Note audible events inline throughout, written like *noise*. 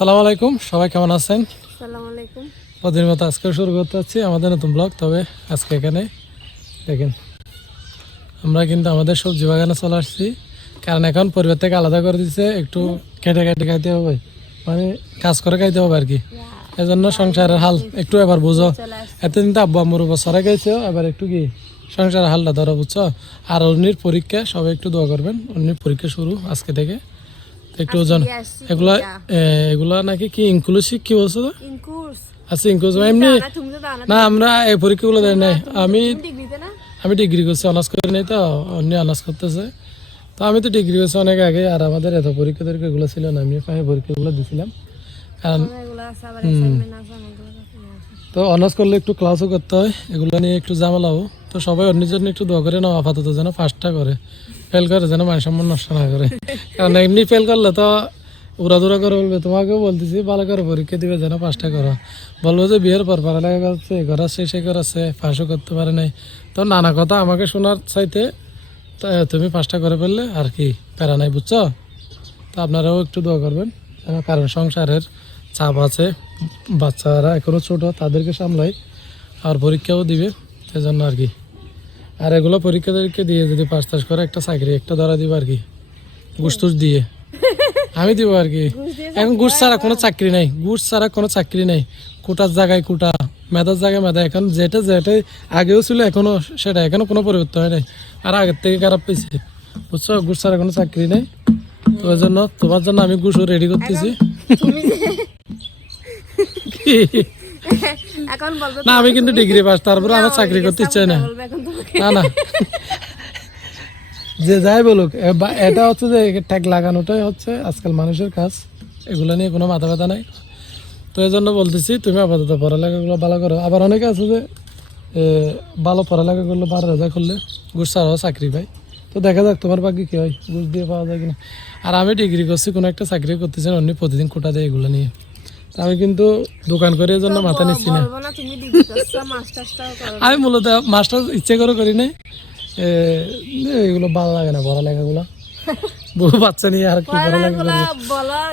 আসসালামু আলাইকুম সবাই কেমন আছেন? আসসালামু আলাইকুম। প্রতিদিন মতো আজকে শুরু করতে যাচ্ছি আমাদের নতুন ব্লগ তবে আজকে এখানে দেখেন আমরা কিন্তু আমাদের সবজি বাগানে চলে আসছি। কারণ এখন পরিবার থেকে আলাদা করে দিচ্ছে একটু কেটে কেটে খাইতে হবে মানে কাজ করে খাইতে হবে আর কি। এজন্য সংসারের হাল একটু এবার বুঝো। এতদিন তো আব্বু আম্মুর উপর সরে গেছে এবার একটু কি সংসারের হালটা ধরো বুঝছ? আর অন্যের পরীক্ষা সবাই একটু দোয়া করবেন অন্যের পরীক্ষা শুরু আজকে থেকে। একটু ওজন এগুলা এগুলা নাকি কি ইনক্লুসিভ কি বলছো আচ্ছা ইনক্লুসিভ এমনি না আমরা এই পরীক্ষাগুলো দেয় নাই। আমি আমি ডিগ্রি করছি অনার্স করে নাই তো অন্য অনার্স করতেছে। তো আমি তো ডিগ্রি করছি অনেক আগে আর আমাদের এত পরীক্ষা টরীক্ষা এগুলো ছিল না আমি পায়ে পরীক্ষাগুলো দিছিলাম। কারণ। তো অনার্স করলে একটু ক্লাসও করতে হয় এগুলো নিয়ে একটু ঝামেলাও তো সবাই অন্যের জন্য একটু দোয়া করে নাও, আপাতত যেন ফার্স্টটা করে। ফেল করে যেন মান সম্মান নষ্ট না করে। কারণ এমনি ফেল করলে তো উড়াদুরা করে বলবে, তোমাকেও বলতেছি, ভালো করে পরীক্ষা দিবে যেন পাঁচটা করো। বলব যে, বিয়ের পর পড়ালেখা করছে এ করাচ্ছে সে করাচ্ছে পাশও করতে পারে নাই। তো নানা কথা আমাকে শোনার চাইতে তুমি পাঁচটা করে ফেললে আর কি, প্যারা নাই, বুঝছ? তো আপনারাও একটু দোয়া করবেন কারণ সংসারের চাপ আছে, বাচ্চারা এখনও ছোটো, তাদেরকে সামলাই আর পরীক্ষাও দিবে, সেজন্য আর কি। আর এগুলো পরীক্ষা টরীক্ষা দিয়ে যদি পাস টাস করে একটা চাকরি একটা ধরা দিব আর কি। ঘুষ টুস দিয়ে। আমি দিব আর কি। এখন ঘুষ ছাড়া কোনো চাকরি নাই। ঘুষ ছাড়া কোনো চাকরি নাই। কোটার জায়গায় কোটা মেধার জায়গায় মেধা। এখন যেটা যেটাই আগেও ছিল এখনও সেটা এখনও কোনো পরিবর্তন হয় নাই। আর আগের থেকে খারাপ পেয়েছে বুঝছ? ঘুষ ছাড়া কোনো চাকরি নেই। তো ওই জন্য তোমার জন্য আমি ঘুষও রেডি করতেছি। কি? এখন বলবে না আমি কিন্তু ডিগ্রি পাস তারপরে আমার চাকরি করতে ইচ্ছে না না না। যে যাই বলুক এটা হচ্ছে যে ট্যাগ লাগানোটাই হচ্ছে আজকাল মানুষের কাজ। এগুলো নিয়ে কোনো মাথা ব্যথা নাই। তো এই জন্য বলতেছি তুমি আপাতত পড়ালেখাগুলো ভালো করো। আবার অনেকে আছে যে ভালো পড়ালেখা করলে বারো হাজার করলে ঘুষ ছাড়াও চাকরি পাই তো দেখা যাক তোমার ভাগ্যে কি হয় ঘুষ দিয়ে পাওয়া যায় কিনা। আর আমি ডিগ্রি করছি কোনো একটা চাকরি করতেছি না অন্য প্রতিদিন কোটা দেয় এগুলো নিয়ে। আমি কিন্তু দোকান করে এই জন্য মাথা নিচ্ছি না। না আমি মূলত মাস্টার ইচ্ছে করে করি নাই। এ, এগুলো ভালো লাগে না পড়ালেখাগুলো। বহু বাচ্চা নিয়ে আর কি পড়ালেখা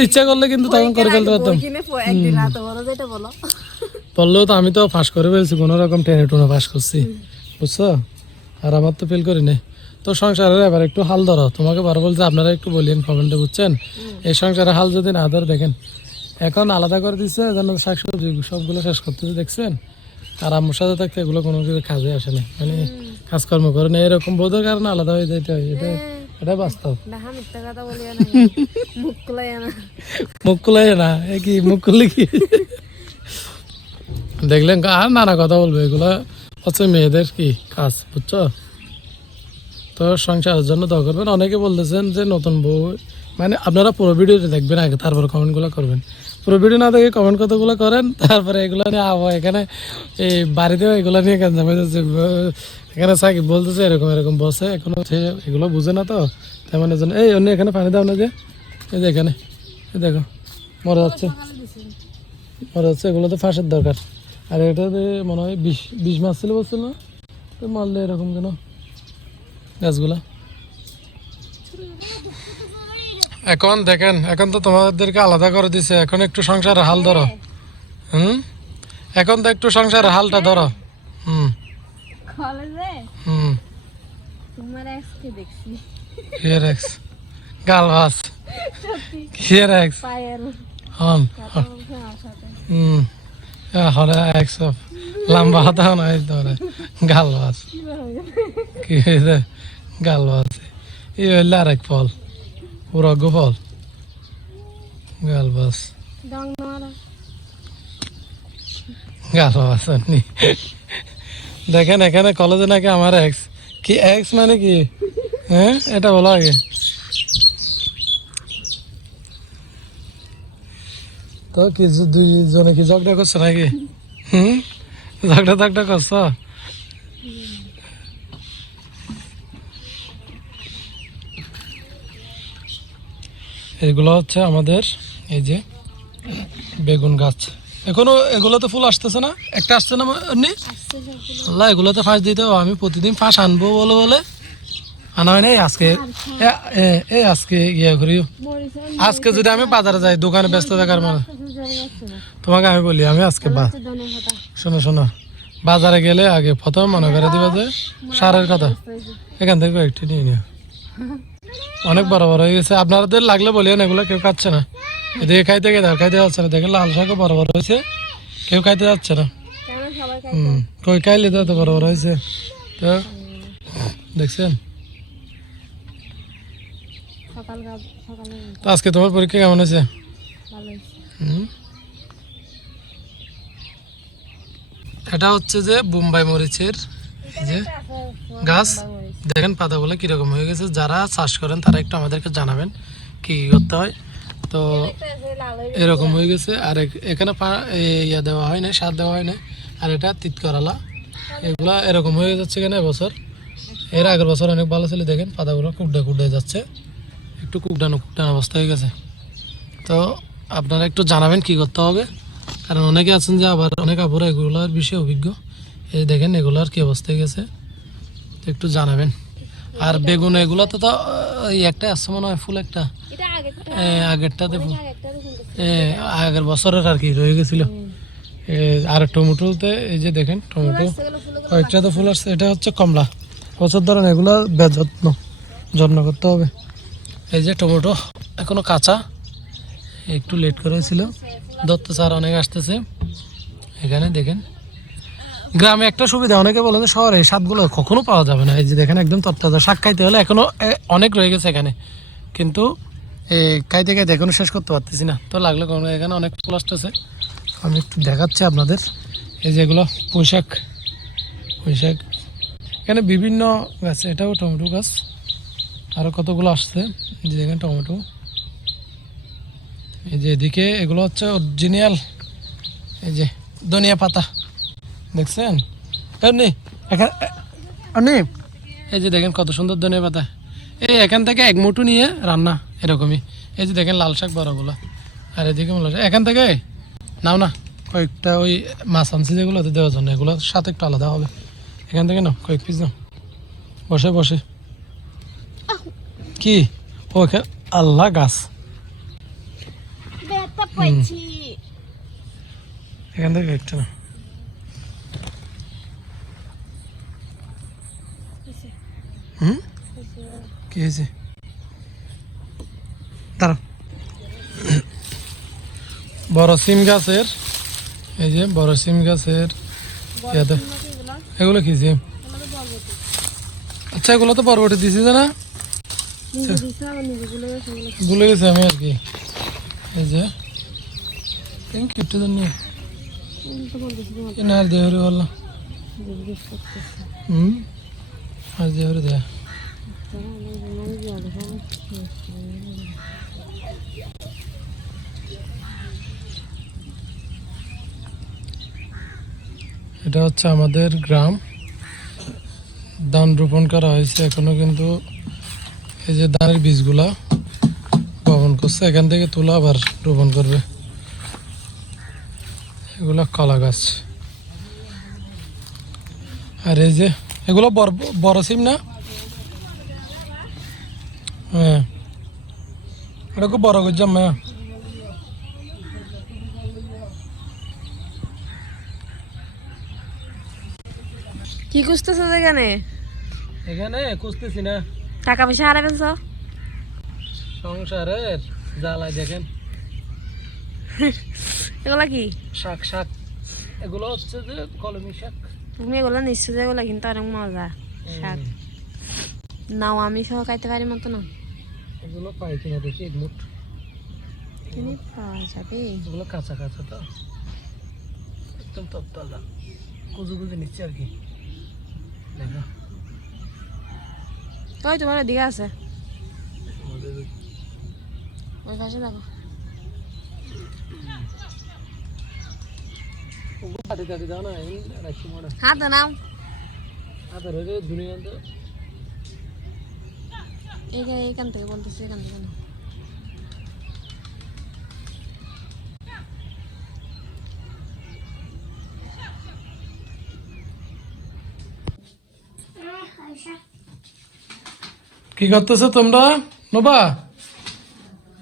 ইচ্ছা করলে কিন্তু তখন করে ফেলতে পারতাম। বই কিনে ফো- একদিন রাতে বলো যেটা বলো। পড়লেও তো আমি তো পাস করে ফেলছি কোনো রকম টেনে টুনে পাস করছি। বুঝছ? আর আমার তো ফেল করি নাই তো সংসারের এবার একটু হাল ধরো তোমাকে বারো বলছে আপনারা একটু বলিয়েন কমেন্টে বুঝছেন? এই সংসারের হাল যদি না ধরে দেখেন এখন আলাদা করে দিচ্ছে যেন শাকসবজি সবগুলো শেষ করতেছে দেখছেন? আর আম্মুর সাথে থাকতে এগুলো কোনো কিছু কাজে আসে না। মানে কাজকর্ম করে না এরকম বোধের কারণে আলাদা হয়ে যেতে হয়। এটা এটা বাস্তব। মুখ খুলাই না। এ কি মুখ খুললে কি? দেখলেন আর নানা কথা বলবে এগুলো হচ্ছে মেয়েদের কি কাজ বুঝছ? তো সংসারের জন্য দোয়া করবেন। অনেকে বলতেছেন যে নতুন বউ মানে আপনারা পুরো ভিডিওটা দেখবেন আগে তারপরে কমেন্টগুলো করবেন। পুরো না দেখে কমেন্ট কতগুলো করেন, তারপরে এগুলো নিয়ে আবো এখানে এই বাড়িতেও এগুলো নিয়ে কেন যাচ্ছে। এখানে সাকিব বলতেছে, এরকম এরকম বসে এখনও সে এগুলো বুঝে না তো তেমন জন্য এই, অন্য এখানে পানি দাও না যে। এই যে এখানে দেখো, মরে যাচ্ছে। মরে যাচ্ছে, এগুলো তো ফাঁসের দরকার। আর এটাতে মনে হয় বিষ বিষ মাছ ছিল বলছিল তো মারলে এরকম যেন গাছগুলা। এখন দেখেন এখন তো তোমাদেরকে আলাদা করে দিছে এখন একটু সংসারের হাল ধরো। হুম? এখন তো একটু সংসারের হালটা ধরো। হুম। হুম। হিয়ার এক্স হন। হুম। হরে এক্স অফ লম্বা হতা নয় ধরে। গালবাস কি হয়েছে গালবাস এই হইলে আরেক ফল উরগ্য ফল গালবাস ডং মারা গালবাস আপনি দেখেন এখানে কলেজে নাকি আমার এক্স কি এক্স মানে কি? হ্যাঁ? এটা বলো আগে। তো কি দুইজনে কি ঝগড়া করছ নাকি? হুম? ঝগড়া ঝগড়া করছ? এগুলো হচ্ছে আমাদের এই যে বেগুন গাছ। এখনও এগুলোতে ফুল আসতেছে না? একটা আসছে না এমনি? আল্লাহ, এগুলোতে ফাঁস দিতে হবে। আমি প্রতিদিন ফাঁস আনব বলে বলে। আনা হয় না এই আজকে এই আজকে ইয়ে করি। আজকে যদি আমি বাজারে যাই, দোকানে ব্যস্ত থাকার মানে তোমাকে আমি বলি, আমি আজকে বা শোনো শোনো। বাজারে গেলে আগে প্রথম মনে করে দিবা যে সারের কথা। এখান থেকে কয়েকটি নিয়ে নিও। অনেক বড় বড় হয়ে গেছে। আপনাদের লাগলে বলিও না এগুলো কেউ খাচ্ছে না। এদিকে খাইতে গেলে আর খাইতে যাচ্ছে না। দেখে লাল শাকও বড় বড় হয়েছে। কেউ খাইতে যাচ্ছে না। হুম, কই খাইলে তো এত বড় বড় হয়েছে। তো, দেখছেন? তো আজকে তোমার পরীক্ষা কেমন হয়েছে? এটা হচ্ছে যে বোম্বাই মরিচের যে গাছ। দেখেন পাতাগুলো কীরকম হয়ে গেছে। যারা চাষ করেন, তারা একটু আমাদেরকে জানাবেন কি করতে হয়। তো এরকম হয়ে গেছে। আর এখানে ইয়া দেওয়া হয় না সার দেওয়া হয় না আর এটা তিত করালা এগুলা এরকম হয়ে যাচ্ছে কেন এবছর? এর আগের বছর অনেক ভালো ছিল। দেখেন পাতাগুলো কুকডে কুকডে যাচ্ছে। একটু কুকডানো কুকডানো অবস্থা হয়ে গেছে। তো আপনারা একটু জানাবেন কি করতে হবে। কারণ অনেকে আছেন যে আবার অনেক আপুরা এগুলোর বিষয়ে অভিজ্ঞ। এই দেখেন এগুলোর কি অবস্থা হয়ে গেছে। তো একটু জানাবেন। আর বেগুন এগুলো তো তো একটা আসছে মনে হয় ফুল একটা। আগেরটাতে আগের বছরের আর কি রয়ে গেছিল। আর টমেটোতে এই যে দেখেন টমেটো। কয়েকটা তো ফুল আসছে এটা হচ্ছে কমলা। প্রচুর ধরেন এগুলো বেযত্ন যত্ন করতে হবে। এই যে টমেটো এখনও কাঁচা। একটু লেট করেছিল। দত্ত স্যার অনেক আসতেছে। এখানে দেখেন গ্রামে একটা সুবিধা, অনেকে বলে যে শহরে স্বাদগুলো কখনো পাওয়া যাবে না। এই যে দেখেন, একদম তত্তাজা শাক খাইতে হলে এখনও অনেক রয়ে গেছে এখানে। কিন্তু খাইতে খাইতে এখনও শেষ করতে পারতেছি না। তো লাগলে এখানে অনেক প্লাস্ট আছে আমি একটু দেখাচ্ছি আপনাদের। এই যেগুলো পোশাক পোশাক এখানে বিভিন্ন গাছ, এটাও টমেটো গাছ। আরও কতগুলো আসছে? যে দেখেন টমেটো। এই যে এদিকে এগুলো হচ্ছে অরিজিনাল এই যে ধনিয়া পাতা। দেখছেন? এমনি এখানে এই যে দেখেন কত সুন্দর ধনিয়া পাতা। এই এখান থেকে এক মুঠো নিয়ে রান্না এরকমই। এই যে দেখেন লাল শাক বড়গুলো। আর এদিকে এখান থেকে? নাও না কয়েকটা ওই মাছ আনছি যেগুলো দেওয়ার জন্য। এগুলো সাথে একটু আলাদা হবে। এখান থেকে নাও কয়েক পিস নাও। বসে বসে। কি? ও এখানে আল্লাহ গাছ। এখান থেকে একটা না হুম? কি হয়েছে? দাঁড়াও বড় সিম গাছের এই যে বড় সিম গাছের ইয়াতে। এগুলো? কি সিম? আচ্ছা এগুলো তো বরবটি দিছি না ভুলে গেছি আমি আর কি। এই যে। থ্যাংক ইউ টু নিয়ে কেন দেহরে বললাম। হুম? দেহরে দেয়া আমি যা দেখো এটা হচ্ছে আমাদের গ্রাম। ধান রোপণ করা হয়েছে, এখনও কিন্তু এই যে ধানের বীজগুলা বপন করছে, এখান থেকে তুলা আবার রোপণ করবে। এগুলা কলা গাছ। আর এই যে এগুলো বড় সিম না? হ্যাঁ। এটা খুব বড় করছাম হ্যাঁ কি খুঁজতেছো এখানে এখানে খুঁজতেছি না। টাকা পয়সা হারাবেন সংসারের জ্বালায় দেখেন। *laughs* এগুলা কি? শাক শাক। এগুলো হচ্ছে যে কলমি শাক। তুমি এগুলো নিশ্চয় যে এগুলা কিন্তু অনেক মজা। শাক নাও আমি সহ খাইতে পারি মতো না? এগুলো পাই কিনা দেখি এগুলো কিনে পাওয়া যাবে। এগুলো কাঁচা কাঁচা তো। একদম তত্তাজা কুজু কুজু নিচ্ছে আর কি। ওই তোমার ওদিকে আছে। ওই পাশে দেখো। তো এই যে এইখান থেকে বলতেছি এখান থেকে নাও। কি করতেছো তোমরা নোবা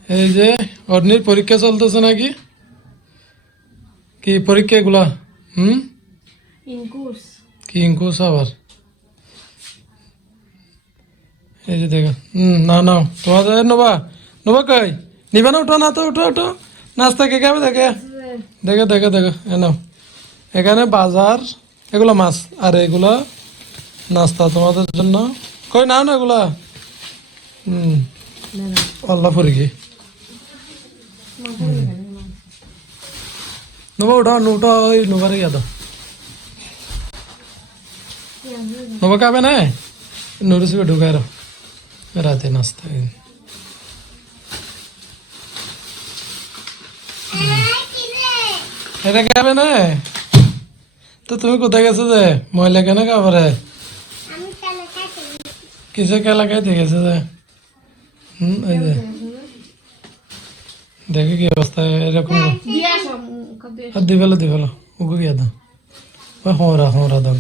এই যে অর্নির পরীক্ষা চলতেছে নাকি? কি পরীক্ষা এগুলা হুম কি ইঙ্কুস আবার? এই যে দেখো হুম না নাও তোমাদের নোবা নোবা কই? নিবে না উঠো না তো উঠো উঠো। নাস্তা কে খাবে দেখে। দেখে দেখে দেখো এ নাও। এখানে বাজার এগুলো মাছ আর এগুলা নাস্তা তোমাদের জন্য। কই নাও না এগুলা? হুম আল্লাহ পরে কি নোবা উঠো উঠো ওই নোবারে গিয়ে দাও নোবা খাবে না নুরুসি ঢুকায় রো রাতে নাস্তা এটা খাবে না তো তুমি কোথায় গেছো যে মহিলা কেন খাবারে কিসে খেলা খাইতে গেছে যে হুম ওই যে দেখে কি অবস্থা এরকম? কবে আর দি ফেলো দি ফেলো উগু গিয়া দাও। ওই হোঁরা হোঁরা দাও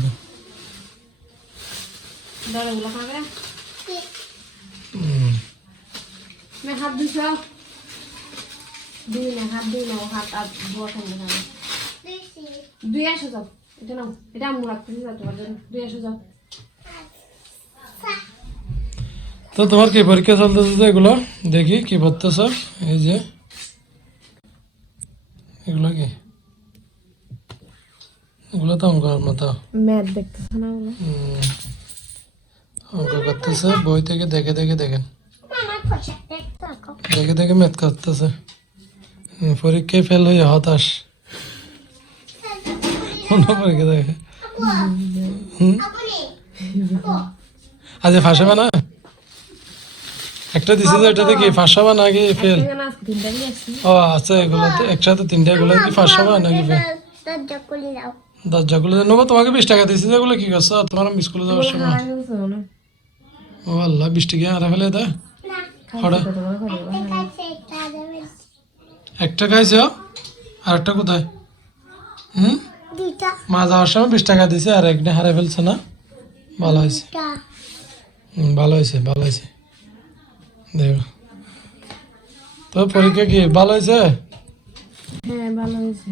দুই আসো যাও। এটা নাও। এটা আমি রাখতেছি তোমার জন্য। দুই আসো যাও। তো তোমার কি পরীক্ষা চলতেছে এগুলো? দেখি কি পড়তেছ এই যে। এগুলো কি এগুলো তো অঙ্ক মতো ম্যাথ দেখতেছ না ওগুলো। অঙ্ক করতেছে বই থেকে দেখে দেখে দেখেন। দেখে দেখে ম্যাথ করতেছে। পরীক্ষায় ফেল হয়ে হতাশ। অন্য পরীক্ষা দেখে। আজ ফাঁসাবে না? একটা দিছে যে এটাতে কি ফাঁসাবা নাকি ফেল? ও আচ্ছা এগুলোতে একসাথে তিনটা এগুলো কি ফাঁসাবা নাকি ফেল? দরজা খুলে নেব তোমাকে বিশ টাকা দিয়েছি যেগুলো কি করছ? তোমার স্কুলে যাওয়ার সময়। ও আল্লাহ বিশ টাকা আরা ফেলে দে। হঠাৎ একটা খাইছো? আর একটা কোথায়? হুম? মা যাওয়ার সময় বিশ টাকা দিছে আর একটা হারে ফেলছে না। ভালো হয়েছে। হুম, ভালো হয়েছে ভালো হয়েছে। দেখো তো পরীক্ষা কি? ভালো হয়েছে? হ্যাঁ ভালো হয়েছে।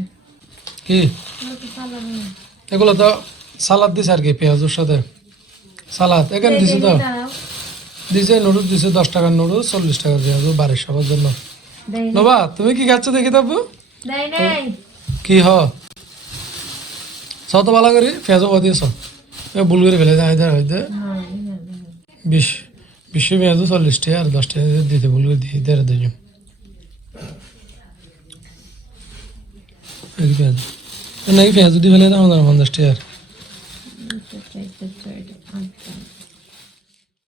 কি? এগুলো তো সালাদ দিছে আর কি পেঁয়াজের সাথে। সালাদ। এখানে দিছে তো? দিছে নুডলস দিছে দশ টাকার নুডলস চল্লিশ টাকার পেঁয়াজ বাড়ির সবার জন্য। নবা তুমি কি খাচ্ছ দেখি তাবু কি হ? সত ভালো করি পেঁয়াজও কদিয়ে সব ভুল করে ফেলে যায় হয়তো বিশ। বিশ মেয়াদও চল্লিশ টাকা আর দশ টাকা দিতে বলবে, দিয়ে দেড় দুজন পেঁয়াজ। নাকি পেঁয়াজ যদি ফেলে দাম পঞ্চাশ টাকা।